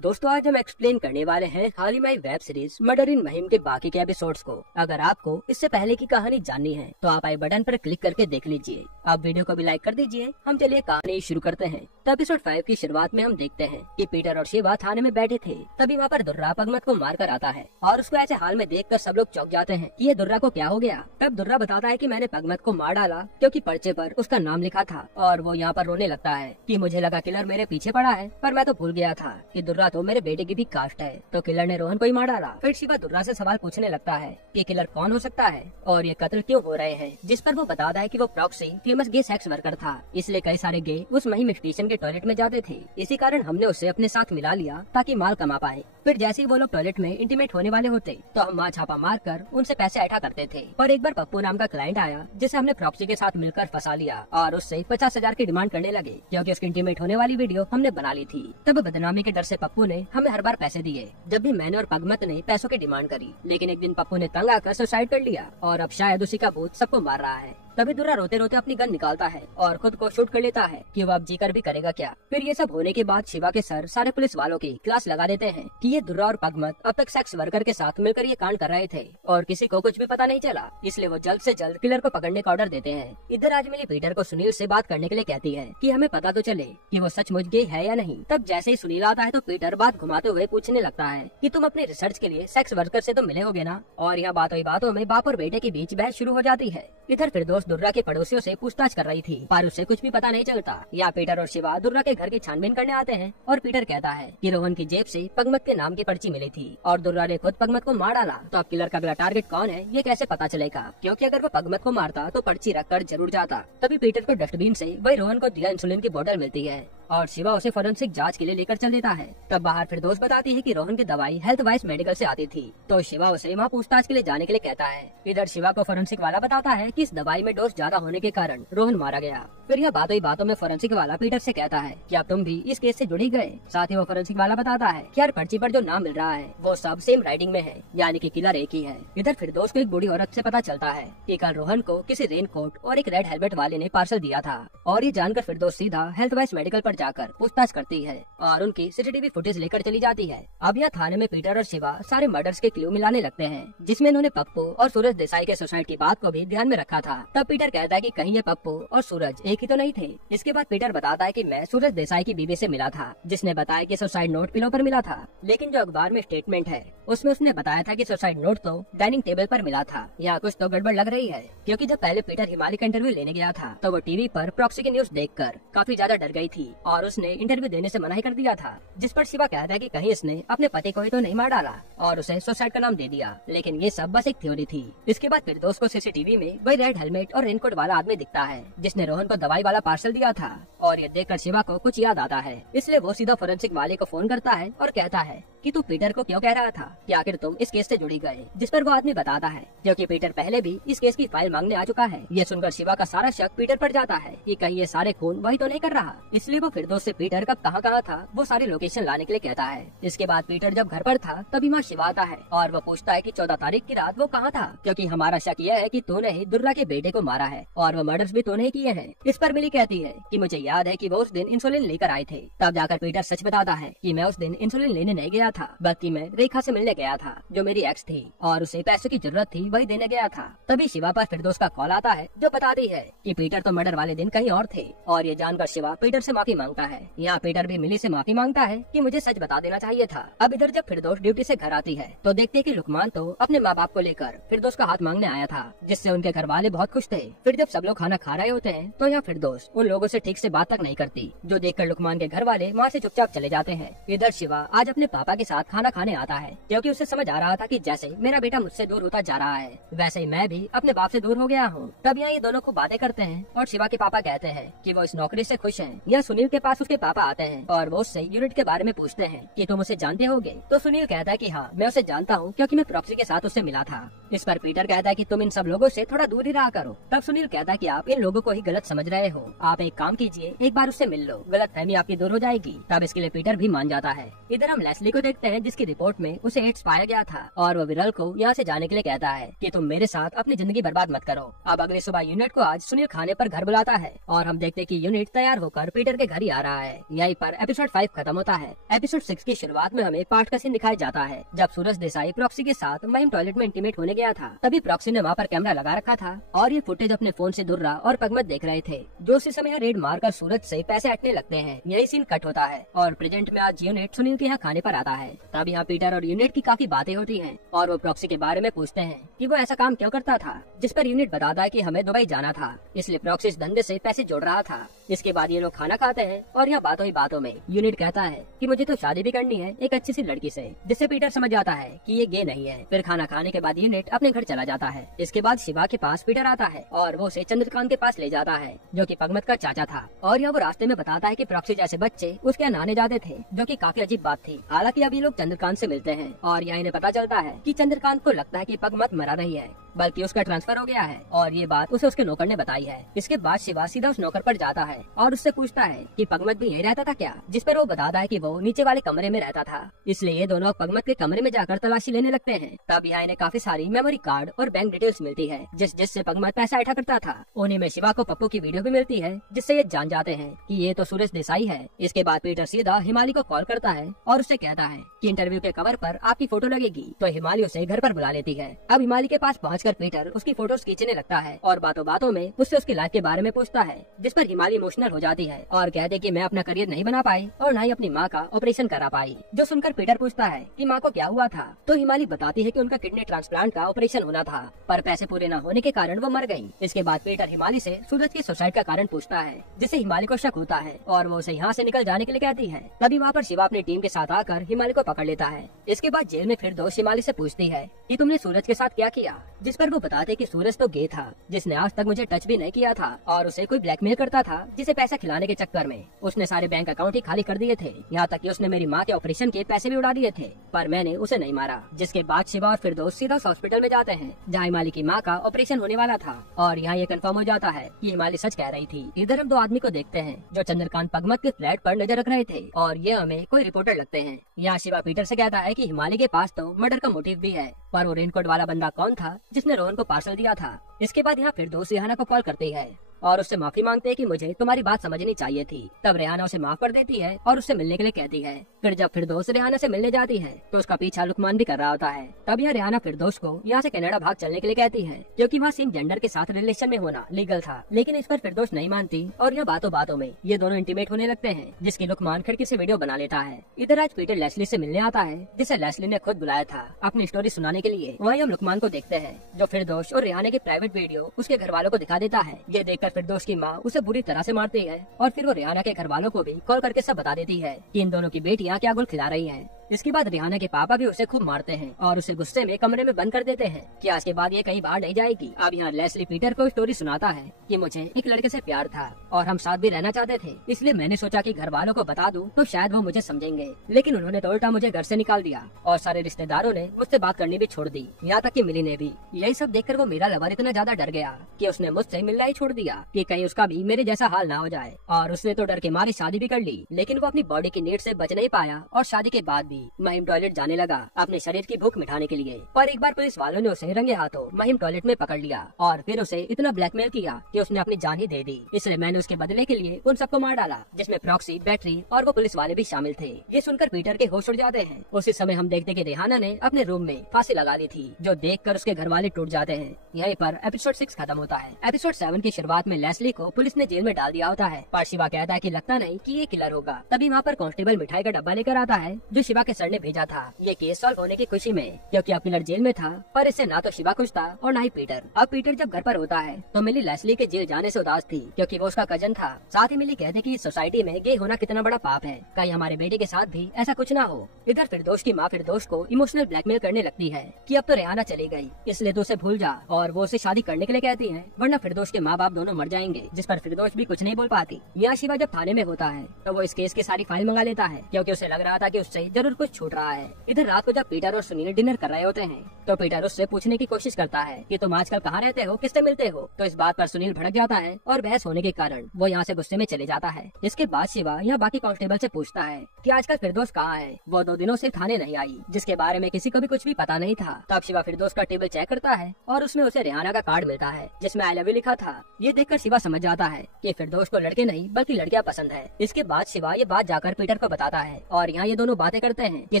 दोस्तों आज हम एक्सप्लेन करने वाले हैं हाल ही में वेब सीरीज मर्डर इन महिम के बाकी के एपिसोड्स को। अगर आपको इससे पहले की कहानी जाननी है तो आप आई बटन पर क्लिक करके देख लीजिए। आप वीडियो को भी लाइक कर दीजिए। हम चलिए कहानी शुरू करते हैं। तो एपिसोड 5 की शुरुआत में हम देखते हैं कि पीटर और शिवा थाने में बैठे थे। तभी वहाँ पर दुर्रा पगमत को मार कर आता है और उसको ऐसे हाल में देखकर सब लोग चौंक जाते हैं कि ये दुर्रा को क्या हो गया। तब दुर्रा बताता है कि मैंने पगमत को मार डाला क्योंकि पर्चे पर उसका नाम लिखा था और वो यहाँ पर रोने लगता है कि मुझे लगा किलर मेरे पीछे पड़ा है, पर मैं तो भूल गया था कि दुर्रा तो मेरे बेटे की भी कास्ट है। तो किलर ने रोहन को ही मार डाला। फिर शिवा दुर्रा से सवाल पूछने लगता है कि किलर कौन हो सकता है और ये कत्ल क्यों हो रहे हैं, जिस पर वो बताता है कि वो proxy famous gay sex worker था, इसलिए कई सारे गे उस महिम स्टेशन के टॉयलेट में जाते थे। इसी कारण हमने उसे अपने साथ मिला लिया ताकि माल कमा पाए। फिर जैसे ही वो लोग टॉयलेट में इंटीमेट होने वाले होते तो हम वहाँ छापा मार कर उनसे पैसे इकट्ठा करते थे। पर एक बार पप्पू नाम का क्लाइंट आया जिसे हमने प्रॉक्सी के साथ मिलकर फंसा लिया और उससे 50,000 की डिमांड करने लगे क्योंकि उसकी इंटीमेट होने वाली वीडियो हमने बना ली थी। तब बदनामी के डर से पप्पू ने हमें हर बार पैसे दिए जब भी मैंने और पगमत ने पैसों की डिमांड करी। लेकिन एक दिन पप्पू ने तंग आकर सुसाइड कर लिया और अब शायद उसी का भूत सबको मार रहा है। तभी दुर्रा रोते रोते अपनी गन निकालता है और खुद को शूट कर लेता है कि वो अब जीकर भी करेगा क्या। फिर ये सब होने के बाद शिवा के सर सारे पुलिस वालों की क्लास लगा देते हैं कि ये दुर्रा और पगमत अब तक सेक्स वर्कर के साथ मिलकर ये कांड कर रहे थे और किसी को कुछ भी पता नहीं चला, इसलिए वो जल्द से जल्द किलर को पकड़ने का ऑर्डर देते हैं। इधर आज मिली पीटर को सुनील से बात करने के लिए कहती है कि हमें पता तो चले कि वो सचमुच गे है या नहीं। तब जैसे ही सुनील आता है तो पीटर बात घुमाते हुए पूछने लगता है कि तुम अपने रिसर्च के लिए सेक्स वर्कर से तो मिले होगे ना। और यहाँ बातों में बाप और बेटे के बीच बहस शुरू हो जाती है। इधर फिरदौस दुर्रा के पड़ोसियों से पूछताछ कर रही थी पर उसे कुछ भी पता नहीं चलता। यहाँ पीटर और शिवा दुर्रा के घर की छानबीन करने आते हैं और पीटर कहता है कि रोहन की जेब से पगमत के नाम की पर्ची मिली थी और दुर्रा ने खुद पगमत को मार डाला। तो अब किलर का अगला टारगेट कौन है ये कैसे पता चलेगा, क्योंकि अगर वो पगमत को मारता तो पर्ची रख कर जरूर जाता। तभी पीटर को डस्टबिन से वही रोहन को दिया इंसुलिन की बोतल मिलती है और शिवा उसे फोरेंसिक जांच के लिए लेकर चल देता है। तब बाहर फिरदौस बताती है कि रोहन की दवाई हेल्थ वाइज मेडिकल से आती थी, तो शिवा उसे वहाँ पूछताछ के लिए जाने के लिए कहता है। इधर शिवा को फोरेंसिक वाला बताता है कि इस दवाई में डोज ज्यादा होने के कारण रोहन मारा गया। फिर यह बातों में फोरेंसिक वाला पीटर से कहता है कि अब तुम भी इस केस से जुड़ ही गए। साथ ही वो फोरेंसिक वाला बताता है कि यार पर्ची पर जो नाम मिल रहा है वो सब सेम राइटिंग में है, यानी कि किलर एक ही है। इधर फिरदौस को एक बूढ़ी औरत से पता चलता है कि कल रोहन को किसी रेन कोट और एक रेड हेलमेट वाले ने पार्सल दिया था और ये जानकर फिरदौस सीधा हेल्थ वाइज मेडिकल पर जाकर पूछताछ करती है और उनकी सीसीटीवी फुटेज लेकर चली जाती है। अब यहाँ थाने में पीटर और शिवा सारे मर्डर्स के क्लू मिलाने लगते हैं, जिसमें उन्होंने पप्पू और सूरज देसाई के सुसाइड की बात को भी ध्यान में रखा था। तब पीटर कहता है कि कहीं ये पप्पू और सूरज एक ही तो नहीं थे। इसके बाद पीटर बताता है कि मैं सूरज देसाई की बीवी से मिला था जिसने बताया कि सुसाइड नोट पिलो पर मिला था, लेकिन जो अखबार में स्टेटमेंट है उसमें उसने बताया था कि सुसाइड नोट तो डाइनिंग टेबल पर मिला था। यहाँ कुछ तो गड़बड़ लग रही है, क्योंकि जब पहले पीटर हिमालय का इंटरव्यू लेने गया था तो वो टीवी पर प्रॉक्सी की न्यूज देखकर काफी ज्यादा डर गई थी और उसने इंटरव्यू देने से मना ही कर दिया था। जिस पर शिवा कहता है कि कहीं इसने अपने पति को ही तो नहीं मार डाला और उसे सुसाइड का नाम दे दिया, लेकिन ये सब बस एक थ्योरी थी। इसके बाद फिरदौस को सीसीटीवी में वही रेड हेलमेट और रेनकोट वाला आदमी दिखता है जिसने रोहन को दवाई वाला पार्सल दिया था और ये देखकर शिवा को कुछ याद आता है, इसलिए वो सीधा फोरेंसिक वाले को फोन करता है और कहता है कि तू पीटर को क्यों कह रहा था कि आखिर तुम इस केस से जुड़ी गए। जिस पर वो आदमी बताता है क्योंकि पीटर पहले भी इस केस की फाइल मांगने आ चुका है। ये सुनकर शिवा का सारा शक पीटर पर जाता है कि कहीं ये सारे खून वही तो नहीं कर रहा, इसलिए वो फिरदौस से पीटर कब कहाँ था वो सारी लोकेशन लाने के लिए कहता है। इसके बाद पीटर जब घर पर था तभी वहाँ शिवा आता है और वो पूछता है कि 14 तारीख की रात वो कहाँ था, क्योंकि हमारा शक यह है कि तूने ही दुर्रा के बेटे को मारा है और वो मर्डर्स भी तूने ही किए हैं। इस पर मिली कहती है कि मुझे याद है कि वो उस दिन इंसुलिन लेकर आए थे। तब जाकर पीटर सच बताता है कि मैं उस दिन इंसुलिन लेने नहीं गया था, बल्कि मैं रेखा से मिलने गया था जो मेरी एक्स थी और उसे पैसों की जरूरत थी वही देने गया था। तभी शिवा पर फिरदौस का कॉल आता है जो बताती है कि पीटर तो मर्डर वाले दिन कहीं और थे और ये जानकर शिवा पीटर से माफी मांगता है। यहाँ पीटर भी मिली से माफी मांगता है कि मुझे सच बता देना चाहिए था। अब इधर जब फिरदौस ड्यूटी से घर आती है तो देखते हैं कि लुकमान तो अपने माँ बाप को लेकर फिरदौस का हाथ मांगने आया था, जिससे उनके घर वाले बहुत खुश थे। फिर जब सब लोग खाना खा रहे होते हैं तो यहाँ फिरदौस उन लोगों से ठीक से बात तक नहीं करती, जो देखकर लुकमान के घर वाले वहाँ से चुपचाप चले जाते हैं। इधर शिवा आज अपने पापा के साथ खाना खाने आता है क्योंकि उसे समझ आ रहा था कि जैसे मेरा बेटा मुझसे दूर होता जा रहा है वैसे ही मैं भी अपने बाप से दूर हो गया हूँ। तब यहाँ ये दोनों को बातें करते हैं और शिवा के पापा कहते हैं कि वो इस नौकरी से खुश हैं। यहाँ सुनील के पास उसके पापा आते हैं और वो उससे यूनिट के बारे में पूछते हैं कि तुम उसे जानते होगे। तो सुनील कहता है कि हाँ मैं उसे जानता हूँ क्योंकि मैं प्रॉक्सी के साथ उससे मिला था। इस पर पीटर कहता है कि तुम इन सब लोगों से थोड़ा दूर ही रहा करो। तब सुनील कहता है कि आप इन लोगों को ही गलत समझ रहे हो, आप एक काम कीजिए एक बार उससे मिल लो, गलतफहमी आपकी दूर हो जाएगी। तब इसके लिए पीटर भी मान जाता है। इधर हम लेस्ली को देखते हैं जिसकी रिपोर्ट में उसे एड्स पाया गया था और वो विरल को यहाँ से जाने के लिए कहता है कि तुम मेरे साथ अपनी जिंदगी बर्बाद मत करो। अब अगली सुबह यूनिट को आज सुनील खाने पर घर बुलाता है और हम देखते कि यूनिट तैयार होकर पीटर के घर ही आ रहा है। यहीं पर एपिसोड 5 खत्म होता है। एपिसोड 6 की शुरुआत में हमें पार्ट का सीन दिखाया जाता है जब सूरज देसाई प्रॉक्सी के साथ महिम टॉयलेट में इंटीमेट होने गया था। तभी प्रॉक्सी ने वहाँ पर कैमरा लगा रखा था और ये फुटेज अपने फोन से दुर्रा और पगमत देख रहे थे, जो उसी समय रेड मारकर सूरज से पैसे हटने लगते हैं। यही सीन कट होता है और प्रेजेंट में आज यूनिट सुनील के यहाँ खाने पर आता है। तब यहाँ पीटर और यूनिट की काफी बातें होती हैं और वो प्रॉक्सी के बारे में पूछते हैं कि वो ऐसा काम क्यों करता था, जिस पर यूनिट बताता है कि हमें दुबई जाना था, इसलिए प्रॉक्सी इस धंधे से पैसे जोड़ रहा था। इसके बाद ये लोग खाना खाते हैं और यहाँ बातों ही बातों में यूनिट कहता है कि मुझे तो शादी भी करनी है एक अच्छी सी लड़की से, जिससे पीटर समझ जाता है कि ये गे नहीं है। फिर खाना खाने के बाद यूनिट अपने घर चला जाता है। इसके बाद शिवा के पास पीटर आता है और वो उसे चंद्रकांत के पास ले जाता है, जो कि पगमत का चाचा था। और यहाँ वो रास्ते में बताता है कि प्रॉक्सी जैसे बच्चे उसके यहाँ नहाने जाते थे, जो कि काफी अजीब बात थी। हालांकि अब ये लोग चंद्रकांत से मिलते हैं और यहाँ इन्हें पता चलता है कि चंद्रकांत को लगता है कि पगमत मरा नहीं है, बल्कि उसका ट्रांसफर हो गया है और ये बात उसे उसके नौकर ने बताई है। इसके बाद शिवा सीधा उस नौकर पर जाता है और उससे पूछता है कि पगमत भी यही रहता था क्या, जिस पर वो बताता है कि वो नीचे वाले कमरे में रहता था। इसलिए ये दोनों पगमत के कमरे में जाकर तलाशी लेने लगते हैं। तब यहाँ इन्हें काफी सारी मेमोरी कार्ड और बैंक डिटेल्स मिलती है जिससे पगमत पैसा इकट्ठा करता था। उन्हीं में शिवा को पप्पू की वीडियो भी मिलती है, जिससे ये जान जाते हैं कि ये तो सूरज देसाई है। इसके बाद पीटर सीधा हिमाली को कॉल करता है और उससे कहता है कि इंटरव्यू के कवर पर आपकी फोटो लगेगी, तो हिमाली उसे घर पर बुला लेती है। अब हिमाली के पास पहुंचकर पीटर उसकी फोटोज खींचने लगता है और बातों बातों में उससे उसकी लाइफ के बारे में पूछता है, जिस पर हिमाली इमोशनल हो जाती है और कहते कि मैं अपना करियर नहीं बना पाई और न ही अपनी माँ का ऑपरेशन करा पाई। जो सुनकर पीटर पूछता है कि माँ को क्या हुआ था, तो हिमाली बताती है कि उनका किडनी ट्रांसप्लांट का ऑपरेशन होना था, पर पैसे पूरे न होने के कारण वो मर गयी। इसके बाद पीटर हिमाली से सूरज की सुसाइड का कारण पूछता है, जिससे हिमाली को शक होता है और वो उसे यहाँ से निकल जाने के लिए कहती है। तभी वहाँ पर शिवा अपनी टीम के साथ आकर हिमाली को पकड़ लेता है। इसके बाद जेल में फिर दोस्त हिमाली से पूछती है कि तुमने सूरज के साथ क्या किया, जिस पर वो बताते कि सूरज तो गे था, जिसने आज तक मुझे टच भी नहीं किया था और उसे कोई ब्लैकमेल करता था, जिसे पैसा खिलाने के चक्कर में उसने सारे बैंक अकाउंट ही खाली कर दिए थे। यहाँ तक कि उसने मेरी माँ के ऑपरेशन के पैसे भी उड़ा दिए थे, पर मैंने उसे नहीं मारा। जिसके बाद शिवा और फिरदौस सीधा हॉस्पिटल में जाते हैं जहाँ हिमाली की माँ का ऑपरेशन होने वाला था और यहाँ ये कंफर्म हो जाता है कि हिमाली सच कह रही थी। इधर हम दो आदमी को देखते हैं जो चंद्रकांत पगमत के फ्लैट पर नजर रख रहे थे और ये हमें कोई रिपोर्टर लगते हैं। यहाँ शिवा पीटर से कहता है कि हिमाली के पास तो मर्डर का मोटिव भी है, पर वो रेनकोट वाला बंदा कौन था जिसने रोहन को पार्सल दिया था। इसके बाद यहाँ फिरदौस रेहाना को कॉल करती है और उससे माफी मांगते हैं कि मुझे तुम्हारी बात समझनी चाहिए थी। तब रेहाना उसे माफ कर देती है और उससे मिलने के लिए कहती है। फिर जब फिरदौस रेहाना से मिलने जाती है तो उसका पीछा लुकमान भी कर रहा होता है। तब यह रेहाना फिरदौस को यहाँ से कनाडा भाग चलने के लिए कहती है, क्योंकि वहाँ सेम जेंडर के साथ रिलेशन में होना लीगल था, लेकिन इस पर फिरदौस नहीं मानती और यह बातों बातों में ये दोनों इंटीमेट होने लगते हैं, जिसकी लुकमान खिड़की से वीडियो बना लेता है। इधर आज पीटर लेस्ली से मिलने आता है, जिसे लेस्ली ने खुद बुलाया था अपनी स्टोरी सुनाने के लिए। वहीं हम लुकमान को देखते हैं जो फिरदौस और रेहाना की प्राइवेट वीडियो उसके घर वालों को दिखा देता है। ये देखकर फिरदौस की माँ उसे बुरी तरह से मारती है और फिर वो रेहाना के घर वालों को भी कॉल करके सब बता देती है कि इन दोनों की बेटियां क्या गुल खिला रही हैं। इसके बाद रेहाना के पापा भी उसे खूब मारते हैं और उसे गुस्से में कमरे में बंद कर देते हैं कि आज के बाद ये कहीं बाहर नहीं जाएगी। अब यहाँ लेस्ली पीटर को स्टोरी सुनाता है कि मुझे एक लड़के से प्यार था और हम साथ भी रहना चाहते थे, इसलिए मैंने सोचा कि घर वालों को बता दूं तो शायद वो मुझे समझेंगे, लेकिन उन्होंने तो उल्टा मुझे घर से निकाल दिया और सारे रिश्तेदारों ने मुझसे बात करनी भी छोड़ दी, यहाँ तक कि मिली ने भी। यही सब देखकर वो मेरा लवर इतना ज्यादा डर गया कि उसने मुझसे मिलना ही छोड़ दिया कि कहीं उसका भी मेरे जैसा हाल ना हो जाए, और उसने तो डर के मारे शादी भी कर ली। लेकिन वो अपनी बॉडी की नीड से बच नहीं पाया और शादी के बाद भी महिम टॉयलेट जाने लगा अपने शरीर की भूख मिटाने के लिए। पर एक बार पुलिस वालों ने उसे रंगे हाथों महिम टॉयलेट में पकड़ लिया और फिर उसे इतना ब्लैकमेल किया कि उसने अपनी जान ही दे दी। इसलिए मैंने उसके बदले के लिए उन सबको मार डाला, जिसमें प्रॉक्सी, बैटरी और वो पुलिस वाले भी शामिल थे। ये सुनकर पीटर के होश उड़ जाते हैं। उसी समय हम देखते कि रेहाना ने अपने रूम में फांसी लगा ली थी, जो देखकर उसके घर वाले टूट जाते हैं। यहीं पर एपिसोड 6 खत्म होता है। एपिसोड 7 की शुरुआत में लेस्ली को पुलिस ने जेल में डाल दिया होता है, पर शिवा कहता है कि लगता नहीं कि ये किलर होगा। तभी वहाँ पर कांस्टेबल मिठाई का डब्बा लेकर आता है जो शिवा के सर ने भेजा था, ये केस सॉल्व होने की खुशी में, क्योंकि अब किलर जेल में था। पर इससे ना तो शिवा खुश था और ना ही पीटर। अब पीटर जब घर पर होता है तो मिली लेस्ली के जेल जाने से उदास थी, क्योंकि वो उसका कजन था। साथ ही मिली कहते कि इस सोसाइटी में गे होना कितना बड़ा पाप है, कहीं हमारे बेटे के साथ भी ऐसा कुछ ना हो। इधर फिरदौस की माँ फिरदौस को इमोशनल ब्लैकमेल करने लगती है कि अब तो रेहाना चली गई, इसलिए तो उसे भूल जा, और वो उसे शादी करने के लिए कहती है, वरना फिरदौस के माँ बाप दोनों मर जाएंगे। जिस पर फिरदौस भी कुछ नहीं बोल पाती। यहाँ शिवा जब थाने में होता है तो वो इस केस की सारी फाइल मंगा लेता है, क्योंकि उसे लग रहा था कि उससे जरूर कुछ छूट रहा है। इधर रात को जब पीटर और सुनील डिनर कर रहे होते हैं तो पीटर उससे पूछने की कोशिश करता है कि तुम आजकल कहाँ रहते हो, किससे मिलते हो। तो इस बात पर सुनील भड़क जाता है और बहस होने के कारण वो यहाँ से गुस्से में चले जाता है। इसके बाद शिवा यहाँ बाकी कांस्टेबल से पूछता है कि आजकल फिरदौस कहाँ है, वो 2 दिनों से थाने नहीं आई, जिसके बारे में किसी को भी कुछ भी पता नहीं था। तब शिवा फिरदौस का टेबल चेक करता है और उसमें उसे रिहाना का कार्ड मिलता है जिसमें आई लव यू लिखा था। ये देखकर शिवा समझ जाता है कि फिरदौस को लड़के नहीं बल्कि लड़कियां पसंद है। इसके बाद शिवा ये बात जाकर पीटर को बताता है और यहाँ ये दोनों बातें करते हैं कि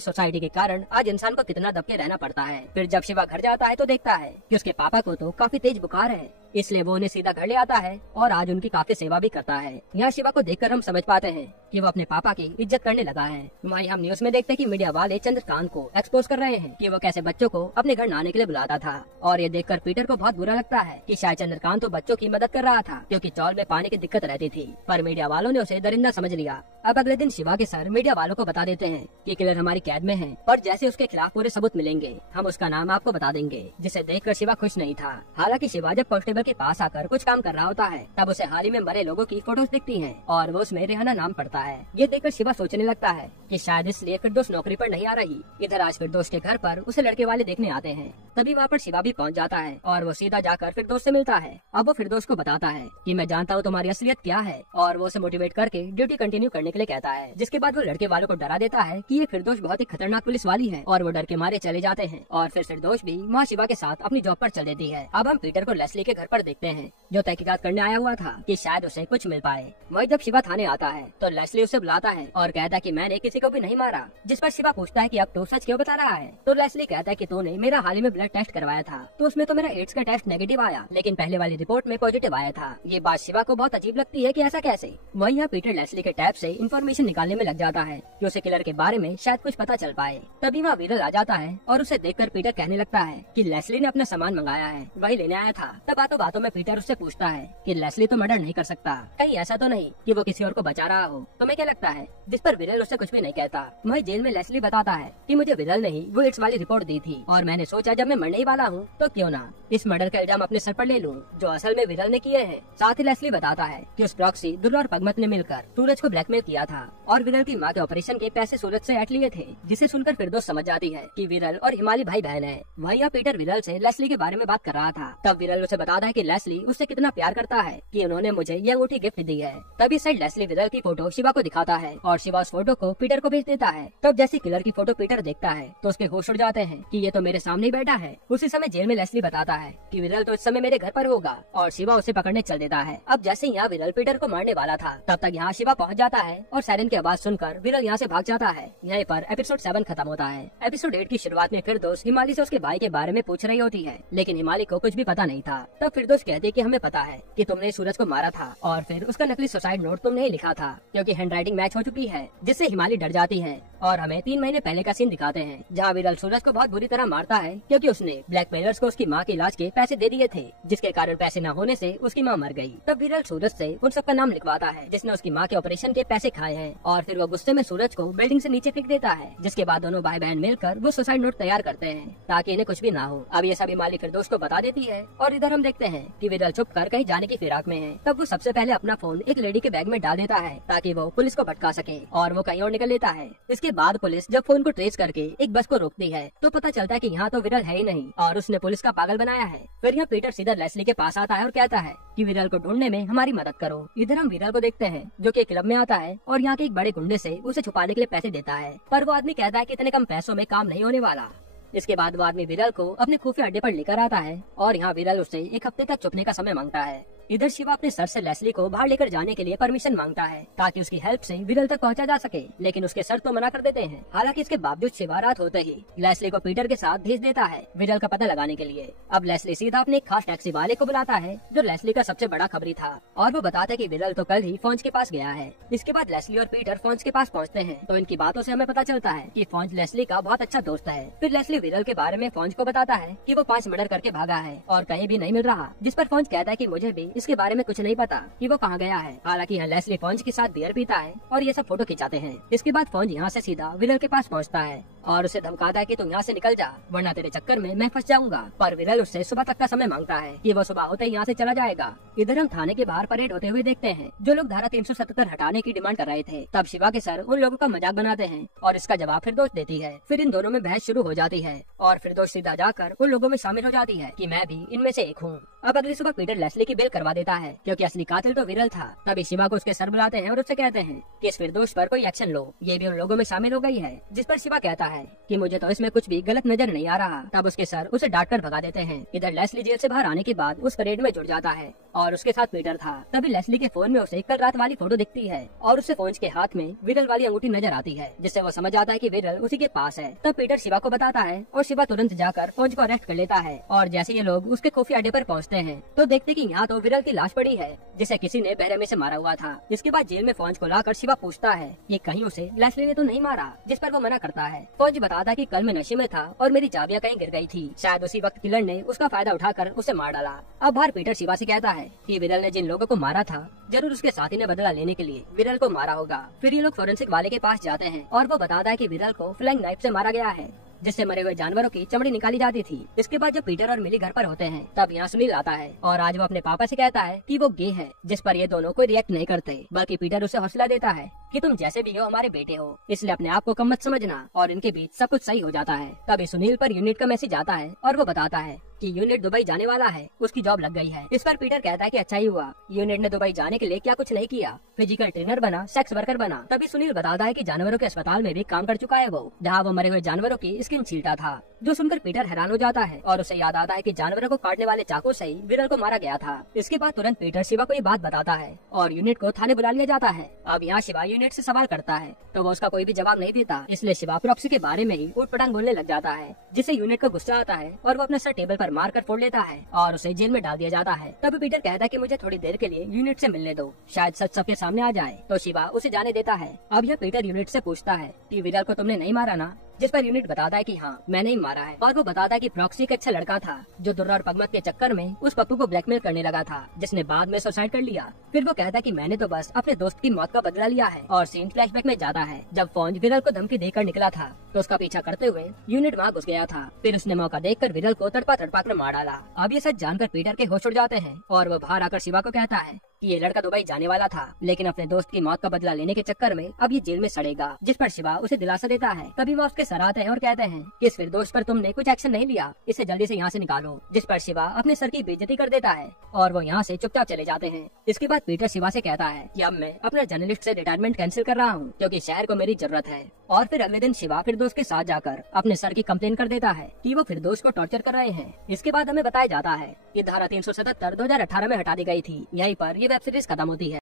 सोसाइटी के कारण आज इंसान को कितना दब के रहना पड़ता है। फिर जब शिवा घर जाता है तो देखता है कि उसके पापा को तो काफी तेज बुखार है, इसलिए वो उन्हें सीधा घर ले आता है और आज उनकी काफी सेवा भी करता है। यहाँ शिवा को देखकर हम समझ पाते हैं कि वो अपने पापा की इज्जत करने लगा है। वहीं हम न्यूज में देखते हैं कि मीडिया वाले चंद्रकांत को एक्सपोज कर रहे हैं कि वो कैसे बच्चों को अपने घर नहाने के लिए बुलाता था। और ये देखकर पीटर को बहुत बुरा लगता है कि शायद चंद्रकांत तो बच्चों की मदद कर रहा था क्योंकि चौल में पानी की दिक्कत रहती थी, पर मीडिया वालों ने उसे दरिंदा समझ लिया। अब अगले दिन शिवा के सर मीडिया वालों को बता देते हैं कि किलर हमारी कैद में है और जैसे उसके खिलाफ पूरे सबूत मिलेंगे हम उसका नाम आपको बता देंगे, जिसे देखकर शिवा खुश नहीं था। हालांकि शिवा जब कांस्टेबल के पास आकर कुछ काम कर रहा होता है तब उसे हाल ही में मरे लोगों की फोटोज दिखती हैं और वो उसमें रिहाना नाम पड़ता है। ये देखकर शिवा सोचने लगता है कि शायद इसलिए फिरदौस नौकरी पर नहीं आ रही। इधर आज फिरदौस के घर पर उसे लड़के वाले देखने आते हैं, तभी वहाँ पर शिवा भी पहुँच जाता है और वो सीधा जाकर फिरदौस से मिलता है। अब वो फिरदौस को बताता है कि मैं जानता हूँ तुम्हारी असलियत क्या है और वो उसे मोटिवेट करके ड्यूटी कंटिन्यू करने के लिए कहता है। जिसके बाद वो लड़के वालों को डरा देता है कि ये फिरदौस बहुत ही खतरनाक पुलिस वाली है और वो डर के मारे चले जाते हैं और फिर फिरदौस भी वहाँ शिवा के साथ अपनी जॉब पर चल देती है। अब हम पीटर को लेस्ली के घर पर देखते हैं जो तहकीकात करने आया हुआ था कि शायद उसे कुछ मिल पाए। वही जब शिवा थाने आता है तो लेस्ली उसे बुलाता है और कहता है कि मैंने किसी को भी नहीं मारा, जिस पर शिवा पूछता है कि अब तो सच क्यों बता रहा है। तो लेस्ली कहता है कि तूने मेरा हाल ही में ब्लड टेस्ट करवाया था तो उसमें तो मेरा एड्स का टेस्ट नेगेटिव आया, लेकिन पहले वाली रिपोर्ट में पॉजिटिव आया था। ये बात शिवा को बहुत अजीब लगती है कि ऐसा कैसे। वही यहाँ पीटर लेस्ली के टैब से इन्फॉर्मेशन निकालने में लग जाता है कि उसे किलर के बारे में शायद कुछ पता चल पाए। तभी वहाँ विरल आ जाता है और उसे देखकर पीटर कहने लगता है कि लेस्ली ने अपना सामान मंगाया है, वही लेने आया था। तब बातों बातों में पीटर उससे पूछता है कि लेस्ली तो मर्डर नहीं कर सकता, कहीं ऐसा तो नहीं कि वो किसी और को बचा रहा हो, तुम्हें क्या लगता है। जिस पर विरल उससे कुछ भी नहीं कहता। वही जेल में लेस्ली बताता है कि मुझे विरल ने ही वो एड्स वाली रिपोर्ट दी थी और मैंने सोचा जब मैं मरने ही वाला हूँ तो क्यों ना इस मर्डर का इल्जाम अपने सर पर ले लूं जो असल में विरल ने किए हैं। साथ ही लेस्ली बताता है कि उस प्रॉक्सी दुर्गा और पगमत ने मिलकर सूरज को ब्लैकमेल किया था और विरल की माँ के ऑपरेशन के पैसे सूरज से ऐट लिए थे, जिसे सुनकर फिरदौस समझ जाती है कि विरल और हिमाली भाई बहन है। वहीं यहाँ पीटर विरल से लेस्ली के बारे में बात कर रहा था। तब विरल उसे बताता है कि लेस्ली उससे कितना प्यार करता है कि उन्होंने मुझे यह अंगूठी गिफ्ट दी है। तभी साइड लेस्ली विरल की फोटो शिवा को दिखाता है और शिवा उस फोटो को पीटर को भेज देता है। तब जैसे किलर की फोटो पीटर देखता है तो उसके होश उड़ जाते हैं कि ये तो मेरे सामने ही बैठा है। उसी समय जेल में लेस्ली बताता है कि विरल तो इस समय मेरे घर पर होगा और शिवा उसे पकड़ने चल देता है। अब जैसे यहाँ विरल पीटर को मारने वाला था तब तक यहाँ शिवा पहुँच जाता है और सायरन की आवाज सुनकर विरल यहाँ से भाग जाता है। यहीं पर एपिसोड 7 खत्म होता है। एपिसोड 8 की शुरुआत में फिरदौस हिमाली से उसके भाई के बारे में पूछ रही होती है, लेकिन हिमाली को कुछ भी पता नहीं था। तब फिरदौस कहती है कि हमें पता है कि तुमने सूरज को मारा था और फिर उसका नकली सुसाइड नोट तुमने ही लिखा था क्योंकि हैंडराइटिंग मैच हो चुकी है, जिससे हिमाली डर जाती है और हमें 3 महीने पहले का सीन दिखाते हैं जहाँ विरल सूरज को बहुत बुरी तरह मारता है क्योंकि उसने ब्लैकमेलर्स को उसकी माँ के इलाज के पैसे दे दिए थे, जिसके कारण पैसे न होने से उसकी माँ मर गई। तब विरल सूरज से उन सबका नाम लिखवाता है जिसने उसकी माँ के ऑपरेशन के पैसे खाए हैं और फिर वो गुस्से में सूरज को बिल्डिंग से नीचे फेंक देता है, जिसके बाद दोनों भाई बहन मिलकर वो सुसाइड नोट तैयार करते हैं ताकि इन्हें कुछ भी ना हो। अब ये सभी हिमाली फिरदौस को बता देती है और इधर हम देखते हैं कि विरल चुप कर कहीं जाने की फिराक में है। तब वो सबसे पहले अपना फोन एक लेडी के बैग में डाल देता है ताकि वो पुलिस को भटका सके और वो कहीं और निकल लेता है। इसके बाद पुलिस जब फोन को ट्रेस करके एक बस को रोकती है तो पता चलता है कि यहाँ तो विरल है ही नहीं और उसने पुलिस का पागल बनाया है। फिर यहाँ पीटर सीधा लेस्ली के पास आता है और कहता है कि विरल को ढूंढने में हमारी मदद करो। इधर हम विरल को देखते हैं जो कि क्लब में आता है और यहाँ के एक बड़े गुंडे से उसे छुपाने के लिए पैसे देता है, पर वो आदमी कहता है कि इतने कम पैसों में काम नहीं होने वाला। इसके बाद वो आदमी विरल को अपने खुफिया अड्डे पर लेकर आता है और यहाँ विरल उससे 1 हफ्ते तक छुपने का समय मांगता है। इधर शिवा अपने सर से लेस्ली को बाहर लेकर जाने के लिए परमिशन मांगता है ताकि उसकी हेल्प से विरल तक पहुंचा जा सके, लेकिन उसके सर तो मना कर देते हैं। हालांकि इसके बावजूद शिवा रात होते ही लेस्ली को पीटर के साथ भेज देता है विरल का पता लगाने के लिए। अब लेस्ली सीधा अपने एक खास टैक्सी वाले को बुलाता है जो लेस्ली का सबसे बड़ा खबरी था और वो बताता है कि विरल तो कल ही फौज के पास गया है। इसके बाद लेस्ली और पीटर फौज के पास पहुँचते हैं तो इनकी बातों से हमें पता चलता है कि फौज लेस्ली का बहुत अच्छा दोस्त है। फिर लेस्ली विरल के बारे में फौज को बताता है कि वो 5 मर्डर करके भागा है और कहीं भी नहीं मिल रहा, जिस पर फौज कहता है कि मुझे भी इसके बारे में कुछ नहीं पता कि वो कहाँ गया है। हालांकि यहाँ लेस्ली फौज के साथ बियर पीता है और ये सब फोटो खिंचाते हैं। इसके बाद फौज यहाँ से सीधा विरल के पास पहुँचता है और उसे धमकाता है कि तुम यहाँ से निकल जा, वरना तेरे चक्कर में मैं फंस जाऊंगा। पर विरल उससे सुबह तक का समय मांगता है कि वो सुबह होते ही यहाँ से चला जाएगा। इधर हम थाने के बाहर परेड होते हुए देखते हैं। जो लोग धारा 377 हटाने की डिमांड कर रहे थे, तब शिवा के सर उन लोगों का मजाक बनाते हैं और इसका जवाब फिर दोस्त देती है। फिर इन दोनों में बहस शुरू हो जाती है और फिर दोस्त सीधा जाकर उन लोगों में शामिल हो जाती है कि मैं भी इनमें से एक हूँ। अब अगली सुबह पीटर लेस्ली की बेल करवा देता है, क्योंकि असली कातिल तो विरल था। तभी शिवा को उसके सर बुलाते हैं और उससे कहते हैं कि इस निर्दोष पर कोई एक्शन लो। ये भी उन लोगों में शामिल हो गई है। जिस पर शिवा कहता है कि मुझे तो इसमें कुछ भी गलत नजर नहीं आ रहा। तब उसके सर उसे डांट कर भगा देते हैं। इधर लेस्ली जेल से बाहर आने के बाद उस परेड में जुड़ जाता है और उसके साथ पीटर था। तभी लेस्ली के फोन में उसे कल रात वाली फोटो दिखती है और उसे फोन के हाथ में विरल वाली अंगूठी नजर आती है, जिससे वो समझ आता है कि विरल उसी के पास है। तब पीटर शिवा को बताता है और शिवा तुरंत जाकर फोन को अरेस्ट कर लेता है। और जैसे ये लोग उसके खुफिया अड्डे पर पहुंचते हैं तो देखते कि यहाँ तो विरल की लाश पड़ी है, जिसे किसी ने बेरहमी से मारा हुआ था। इसके बाद जेल में फौज को लाकर शिवा पूछता है कि कहीं उसे लेस्ली ने तो नहीं मारा, जिस पर वो मना करता है। फौज बताता है कि कल मैं नशे में था और मेरी चाबियां कहीं गिर गई थी। शायद उसी वक्त किलर ने उसका फायदा उठाकर उसे मार डाला। अब बाहर पीटर शिवा से कहता है कि विरल ने जिन लोगों को मारा था, जरूर उसके साथी ने बदला लेने के लिए विरल को मारा होगा। फिर ये लोग फोरेंसिक वाले के पास जाते हैं और वो बताता है कि विरल को फ्लाइंग नाइफ से मारा गया है, जिससे मरे हुए जानवरों की चमड़ी निकाली जाती थी। इसके बाद जब पीटर और मिली घर पर होते हैं, तब यहाँ सुनील आता है और आज वो अपने पापा से कहता है कि वो गे है, जिस पर ये दोनों कोई रिएक्ट नहीं करते, बल्कि पीटर उसे हौसला देता है कि तुम जैसे भी हो हमारे बेटे हो, इसलिए अपने आप को कम मत समझना। और इनके बीच सब कुछ सही हो जाता है। तभी सुनील पर यूनिट का मैसेज आता है और वो बताता है कि यूनिट दुबई जाने वाला है, उसकी जॉब लग गई है। इस पर पीटर कहता है कि अच्छा ही हुआ, यूनिट ने दुबई जाने के लिए क्या कुछ नहीं किया, फिजिकल ट्रेनर बना, सेक्स वर्कर बना। तभी सुनील बताता है कि जानवरों के अस्पताल में भी काम कर चुका है वो, जहाँ वो मरे हुए जानवरों की स्किन छीलता था। जो सुनकर पीटर हैरान हो जाता है और उसे याद आता है कि जानवरों को काटने वाले चाकू से ही विरल को मारा गया था। इसके बाद तुरंत पीटर शिवा को ये बात बताता है और यूनिट को थाने बुला लिया जाता है। अब यहाँ शिवा यूनिट से सवाल करता है तो वो उसका कोई भी जवाब नहीं देता, इसलिए शिवा प्रॉक्सी के बारे में ही उटपटांग बोलने लग जाता है, जिससे यूनिट को गुस्सा आता है और वो अपना सर टेबल पर मार कर फोड़ लेता है और उसे जेल में डाल दिया जाता है। तभी पीटर कहता है कि मुझे थोड़ी देर के लिए यूनिट से मिलने दो, शायद सच सबके सामने आ जाए। तो शिवा उसे जाने देता है। अब यह पीटर यूनिट से पूछता है कि विरल को तुमने नहीं मारा ना, जिस पर यूनिट बताता है कि हाँ मैंने ही मारा है। और वो बताता है कि प्रॉक्सी एक अच्छा लड़का था जो दुर्रा और पगमत के चक्कर में उस पप्पू को ब्लैकमेल करने लगा था, जिसने बाद में सुसाइड कर लिया। फिर वो कहता है कि मैंने तो बस अपने दोस्त की मौत का बदला लिया है। और सीन फ्लैशबैक में जाता है जब फौज विरल को धमकी देकर निकला था तो उसका पीछा करते हुए यूनिट वहाँ घुस गया था। फिर उसने मौका देखकर विरल को तड़पा तड़पा कर मार डाला। अब ये सच जानकर पीटर के होश उड़ जाते हैं और वो बाहर आकर शिवा को कहता है कि ये लड़का दुबई जाने वाला था, लेकिन अपने दोस्त की मौत का बदला लेने के चक्कर में अब ये जेल में सड़ेगा। जिस पर शिवा उसे दिलासा देता है। तभी वो उसके सर आते हैं और कहते हैं कि इस निर्दोष पर तुमने कुछ एक्शन नहीं लिया, इसे जल्दी से यहाँ से निकालो। जिस पर शिवा अपने सर की बेइज्जती कर देता है और वो यहाँ से चुपचाप चले जाते हैं। इसके बाद पीटर शिवा से कहता है कि अब मैं अपना जर्नलिस्ट से रिटायरमेंट कैंसिल कर रहा हूँ, क्योंकि शहर को मेरी जरूरत है। और फिर अगले दिन शिवा फिरदौस के साथ जाकर अपने सर की कंप्लेन कर देता है कि वो फिरदौस को टॉर्चर कर रहे हैं। इसके बाद हमें बताया जाता है कि धारा 377 2018 में हटा दी गई थी। यहीं पर ये वेब सीरीज खत्म होती है।